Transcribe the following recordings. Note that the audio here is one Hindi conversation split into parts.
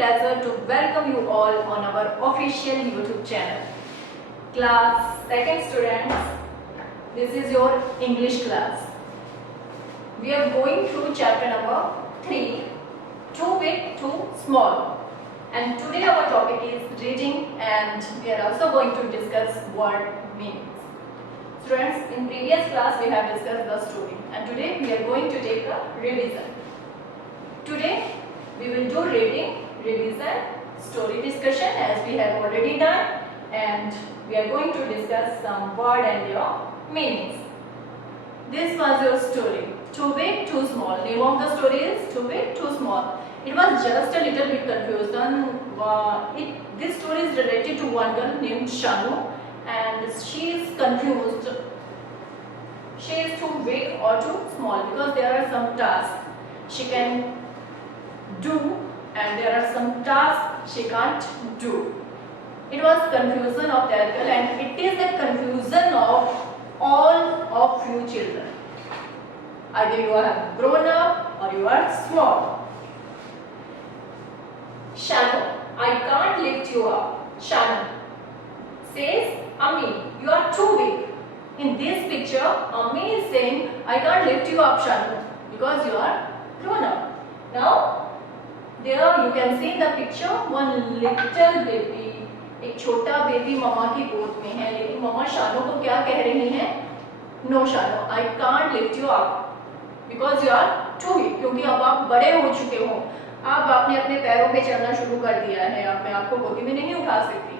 pleasure to welcome you all on our official YouTube channel. Class 2nd students, this is your English class. We are going through chapter number 3, Too Big, Too Small. And today our topic is reading, and we are also going to discuss word meanings. Students, in previous class we have discussed the story, and today we are going to take a revision. Today we will do reading, revision, story discussion as we have already done, and we are going to discuss some word and their meanings. This was your story, Too Big, Too Small. Name of the story is Too Big, Too Small. It was just a little bit confusion. This story is related to one girl named Shanu, and she is confused. She is too big or too small because there are some tasks she can do and there are some tasks she can't do. It was confusion of that girl, and it is the confusion of all of you children. Either you are grown up or you are small. Shanu, I can't lift you up. Shanu says, Ami, you are too big. In this picture, Ami is saying, I can't lift you up, Shanu, because you are grown up. Now, there you can see in the picture one little baby. एक छोटा बेबी मम्मा की गोद में है, लेकिन मम्मा शानू को क्या कह रही है? No Shanu, I can't lift you up because you are too big. क्योंकि अब आप बड़े हो चुके हो, अब आपने अपने पैरों पे चलना शुरू कर दिया है, अब मैं आपको गोदी में नहीं उठा सकती.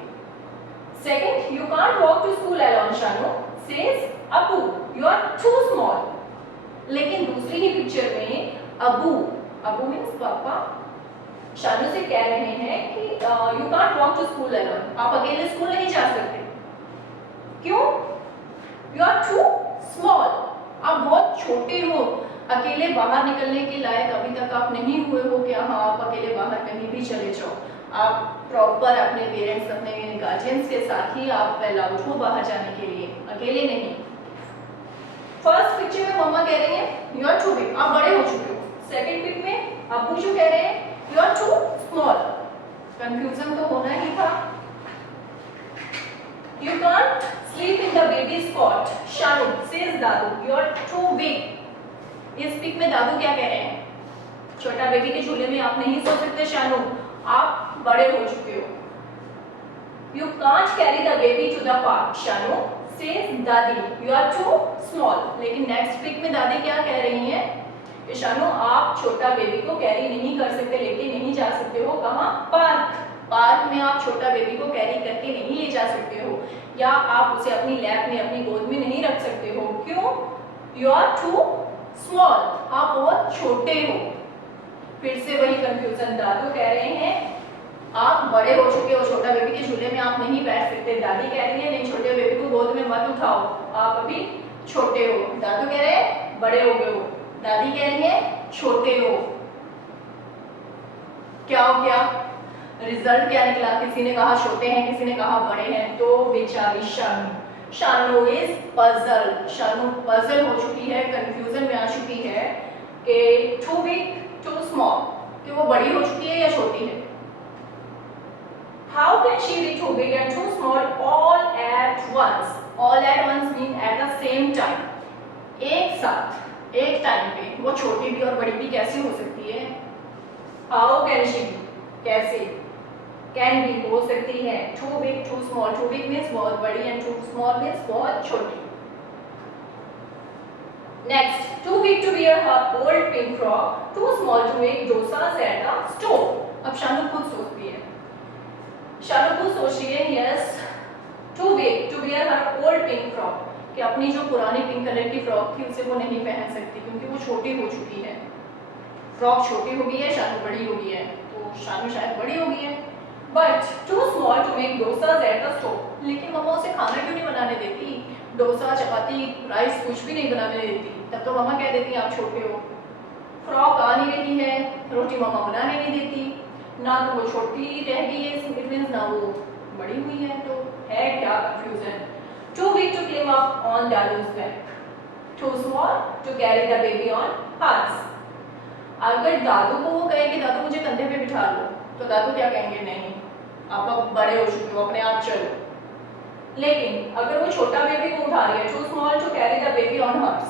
Second, you can't walk to school alone, Shanu says, Abu, you are too small. लेकिन दूसरी ही पिक्चर में अबू मीन्स पापा शानू से कह रहे हैं कि you can't walk to school alone, आप अकेले स्कूल नहीं जा सकते. क्यों? यू आर टू स्मॉल, आप बहुत छोटे हो, अकेले बाहर निकलने के लायक अभी तक आप नहीं हुए हो कि हाँ आप अकेले बाहर कहीं भी चले जाओ. आप प्रॉपर अपने पेरेंट्स, अपने गार्जियंस के साथ ही आप अलाउड हो बाहर जाने के लिए, अकेले नहीं. फर्स्ट पिक्चर में मम्मा कह रही है यू आर टू बिग, आप बड़े हो चुके हो. सेकंड पिक में अब्बू जो कह रहे हैं you are too small. Confusion तो होना ही था. You can't sleep in the baby's cot, Shanu says Dadu, you are too big. इस पिक में दादू क्या कह रहे हैं? छोटा बेबी के झूले में आप नहीं सो सकते शानू, आप बड़े हो चुके हो. You can't carry the baby to the park, Shanu says Dadi, you are too small. लेकिन नेक्स्ट पिक में दादी क्या कह रही हैं? शानू आप छोटा बेबी को कैरी नहीं कर सकते, लेके नहीं जा सकते हो. कहाँ? पार्क में आप छोटा बेबी को कैरी करके नहीं ले जा सकते हो, या आप उसे अपनी लैप में, अपनी गोद में नहीं रख सकते हो. क्यों? यू आर टू स्मॉल, आप बहुत छोटे हो. फिर से वही कंफ्यूजन. दादू कह रहे हैं आप बड़े हो चुके हो, छोटा बेबी के झूले में आप नहीं बैठ सकते. दादी कह रही है नहीं, छोटे बेबी को गोद में मत उठाओ, आप अभी छोटे हो. दादू कह रहे हैं बड़े हो गए हो, दादी कह रही है छोटे हो. क्या हो गया? रिजल्ट क्या निकला? किसी ने कहा छोटे हैं, किसी ने कहा बड़े हैं. तो बेचारी Shanu is puzzle. Shanu puzzle हो चुकी है, कंफ्यूजन में आ चुकी है कि टू बिग टू स्मॉल, कि वो बड़ी हो चुकी है या छोटी है. How can she be too big and too small all at once? All at once mean at the same time, एक साथ, एक टाइम पे वो छोटी भी और बड़ी भी कैसे हो सकती है? हाउ कैन शी बी, कैसे? कैन बी हो सकती है. Too big too small, too big means बहुत बड़ी एंड टू स्मॉल मीन्स बहुत छोटी. Next, too big to wear her old pink frock, too small to make dosas at the stove. अब शानू खुद सोचती है, शानू खुद सोच रही है yes, too big to wear her old pink frock, कि अपनी जो पुरानी पिंक कलर की फ्रॉक थी उसे वो नहीं पहन सकती क्योंकि वो छोटी हो चुकी है. फ्रॉक छोटी हो गई है, शानू बड़ी हो गई है, तो शानू शायद बड़ी हो गई है. But too small to make dosas at the stove. लेकिन मम्मा उसे खाना क्यों नहीं बनाने देती? डोसा, चपाती, राइस कुछ भी नहीं बनाने देती. तब तो मम्मा कह देती आप छोटे हो. फ्रॉक आ नहीं रही है, रोटी मम्मा बनाने नहीं देती, ना तो वो छोटी रह गई है इट मीन्स, ना वो बड़ी हुई है. तो है क्या confusion? Too big to climb up on Dadu's back, too small to carry the baby on hers. अगर दादू को वो कहे कि दादू मुझे कंधे पे बिठा लो, तो दादू क्या कहेंगे, नहीं आप अब बड़े हो चुके हो, अपने आप चलो। लेकिन अगर वो छोटा बेबी को उठा रही है, too small to carry the baby on hers,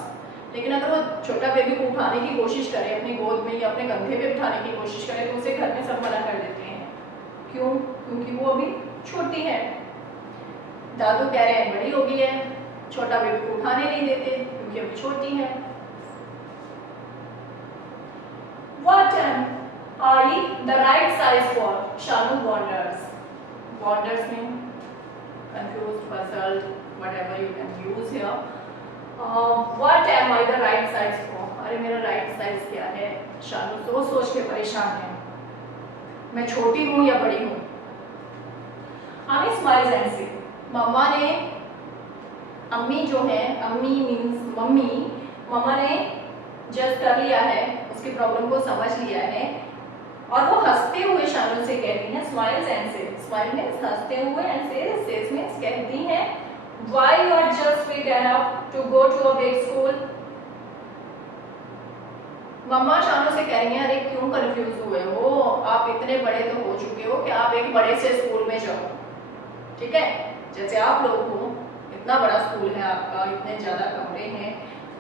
लेकिन अगर वो छोटा बेबी को उठाने की कोशिश करे अपनी गोद में या अपने कंधे पे उठाने की कोशिश करे, तो उसे घर में सब मना कर देते हैं। क्यों? क्योंकि वो अभी छोटी है। दादू कह रहे हैं बड़ी हो गई है, छोटा बेबी को उठाने नहीं देते क्योंकि अभी छोटी है। What am I the right size for? Shanu wonders. Wonders mean confused, puzzled, whatever you can use here. What am I the right size for? अरे मेरा right size क्या है? शानू सोच सोच के परेशान है। मैं छोटी हूँ या बड़ी हूँ? Ami smiles and says, मम्मा ने, अम्मी जो है, अम्मी मीन्स मम्मी, मम्मा ने जज कर लिया है, उसकी प्रॉब्लम को समझ लिया है और वो हंसते हुए शानू से कहती हैं, smiles and says, smile means हंसते हुए एंड सेज मीन्स कहती हैं, why you are just big enough to go to a big school. मम्मा शानू से कह रही हैं, अरे क्यों कंफ्यूज हुए हो, आप इतने बड़े तो हो चुके हो कि आप एक बड़े से स्कूल में जाओ, ठीक है, जैसे आप लोग हो, इतना बड़ा स्कूल है आपका, इतने ज्यादा कमरे हैं,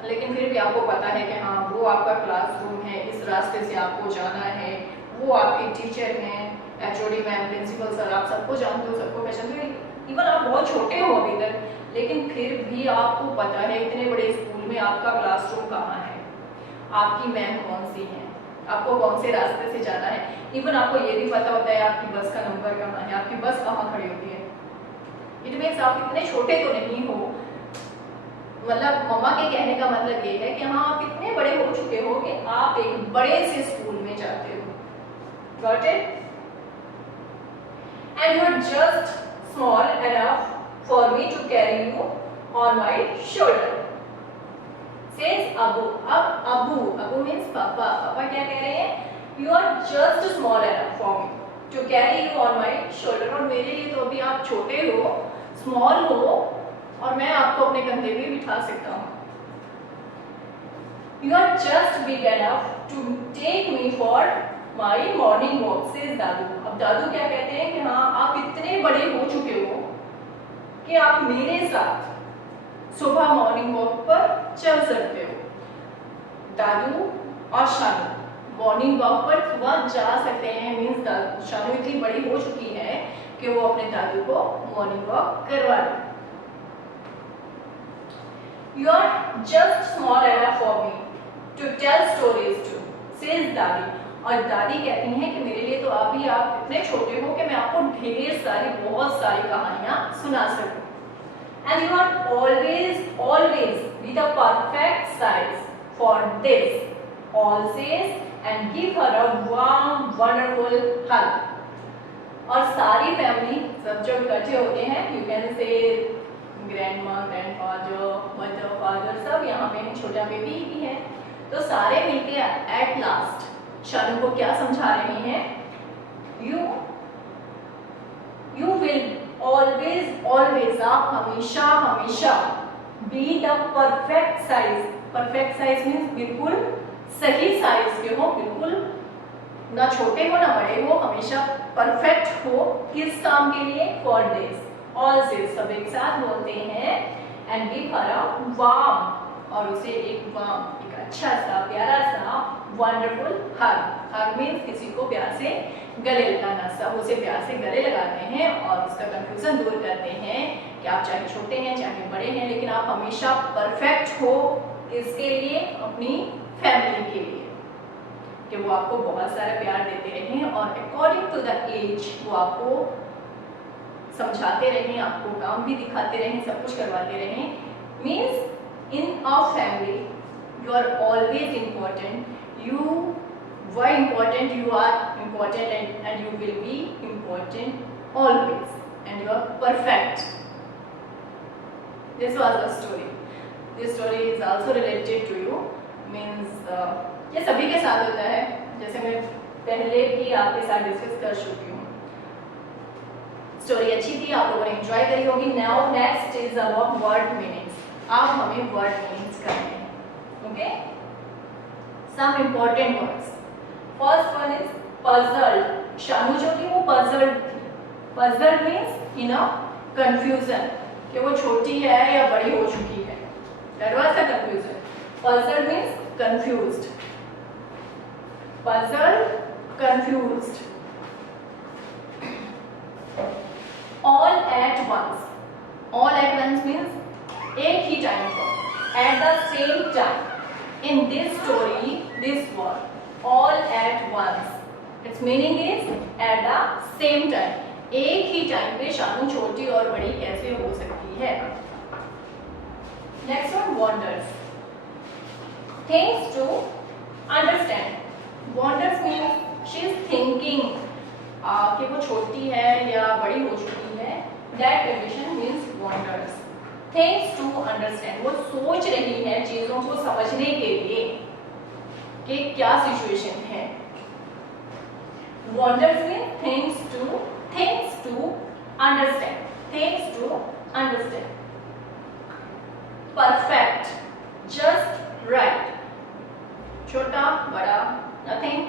लेकिन फिर भी आपको पता है कि हाँ वो आपका क्लासरूम है, इस रास्ते से आपको जाना है, वो आपके टीचर हैं, एचओडी मैम, प्रिंसिपल सर, आप सबको जानते हो, सबको पहचानते हो, इवन आप बहुत छोटे हो अभी तक, लेकिन फिर भी आपको पता है इतने बड़े स्कूल में आपका क्लासरूम कहाँ है, आपकी मैम कौन सी है, आपको कौन से रास्ते से जाना है, इवन आपको ये भी पता होता है आपकी बस का नंबर कहाँ है, आपकी बस कहाँ खड़ी होती है। इट मीन्स आप इतने छोटे तो नहीं हो, मतलब मम्मा के कहने का मतलब ये है कि हाँ आप इतने बड़े हो चुके हो कि आप एक बड़े से स्कूल में जाते हो। Got it? And you are just small enough for me to carry you on my shoulder. Says Abu. अब Abu means पापा। पापा क्या कह रहे हैं? You are just small enough for me to carry you on my shoulder. और मेरे लिए तो अभी आप छोटे हो, स्मॉल हो, और मैं आपको अपने कंधे पे बिठा सकता हूँ। You are just big enough to take me for my morning walk, says दादू। अब दादू क्या कहते हैं कि हाँ आप इतने बड़े हो चुके हो कि आप मेरे साथ सुबह मॉर्निंग वॉक पर चल सकते हो। दादू और शानू मॉर्निंग वॉक पर सुबह जा सकते हैं, मीन्स शानू इतनी बड़ी हो चुकी है कि वो अपने दादू को मॉर्निंग वॉक करवा दे। You are just small enough for me to tell stories to, says दादी। और दादी कहती हैं कि मेरे लिए तो अभी आप इतने छोटे हो कि मैं आपको ढेर सारी, बहुत सारी कहानियां सुना सकूं। And you are always be the perfect size for this, all says and give her a warm, wonderful hug। और सारी फैमिली सब जब इकट्ठे होते हैं, you can say grandma, grandfather, mother, father, सब यहाँ पे हैं, छोटा बेबी भी है, तो सारे मिलके एट लास्ट शानू को क्या समझा रहे हैं, यू विल ऑलवेज, आप हमेशा हमेशा be the perfect size. Perfect size means बिल्कुल सही साइज के हो, बिल्कुल ना छोटे हो ना बड़े हो, हमेशा परफेक्ट हो। किस काम के लिए? फॉर दिस, ऑल से सब एक साथ बोलते हैं। And give her a warm, और उसे एक वार्म, एक अच्छा सा प्यारा सा वंडरफुल हग। हग मीन्स किसी को प्यार से गले लगाना। सब उसे प्यार से गले लगाते हैं और उसका कंफ्यूजन दूर करते हैं कि आप चाहे छोटे हैं चाहे बड़े हैं, लेकिन आप हमेशा परफेक्ट हो। इसके लिए, अपनी फैमिली के लिए, कि वो आपको बहुत सारा प्यार देते रहें और अकॉर्डिंग टू द एज वो आपको समझाते रहें, आपको काम भी दिखाते रहें, सब कुछ करवाते रहें। Means in a family you are always important, you were important, you are important, and you will be important always, and you are perfect. This was the story. This story is also related to you, means ये सभी के साथ होता है, जैसे मैं पहले भी आपके साथ डिस्कस कर चुकी हूँ। स्टोरी अच्छी थी, आप लोगों ने एंजॉय करी होगी। Now next is about word meanings. अब हमें वर्ड मीनिंग्स करने हैं, okay. Some important words. First one is puzzled, Shanu जो थी वो पजल्ड थी. Puzzled means in a confusion कि वो छोटी है या बड़ी हो चुकी है. That was the confusion. Puzzled means confused. Puzzled, confused. All at once. All at once means एक ही टाइम पर. At the same time. In this story, this word, all at once. Its meaning is at the same time. एक ही टाइम पे शानू छोटी और बड़ी कैसे हो सकती है. Next one, wonders. Things to understand. Wonders means she is thinking कि वो छोटी है या बड़ी हो चुकी है. That condition means wonders. Things to understand. वो सोच रही है चीजों को समझने के लिए कि क्या सिचुएशन है. Wonders means things to understand. Things to understand. Perfect. Just right. छोटा बड़ा nothing.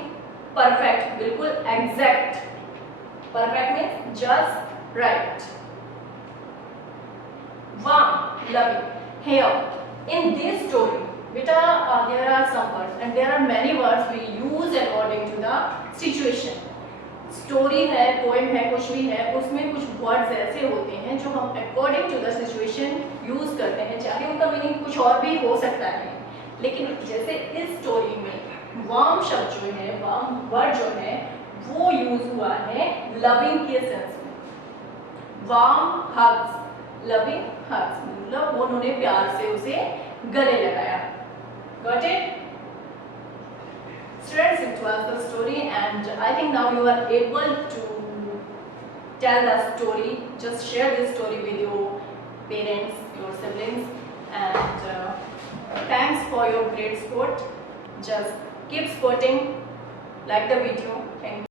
Perfect बिल्कुल exact. Perfect means just right. Warm, loving. Here, in this story, beta, there are some words and there are many words we use according to the situation. Story है, poem है, कुछ भी है, उसमें कुछ words ऐसे होते हैं जो हम according to the situation use करते हैं, चाहे उनका meaning कुछ और भी हो सकता है. लेकिन जैसे इस story में warm शब्द जो है, warm word जो है, वो यूज हुआ है loving के सेंस में. warm hugs, loving hugs मतलब वो उन्होंने प्यार से उसे गले लगाया. Got it? Students, it was the story and I think now you are able to tell the story. Just share this story with your parents, your siblings, and thanks for your great support. Just keep supporting, like the video. Thank you.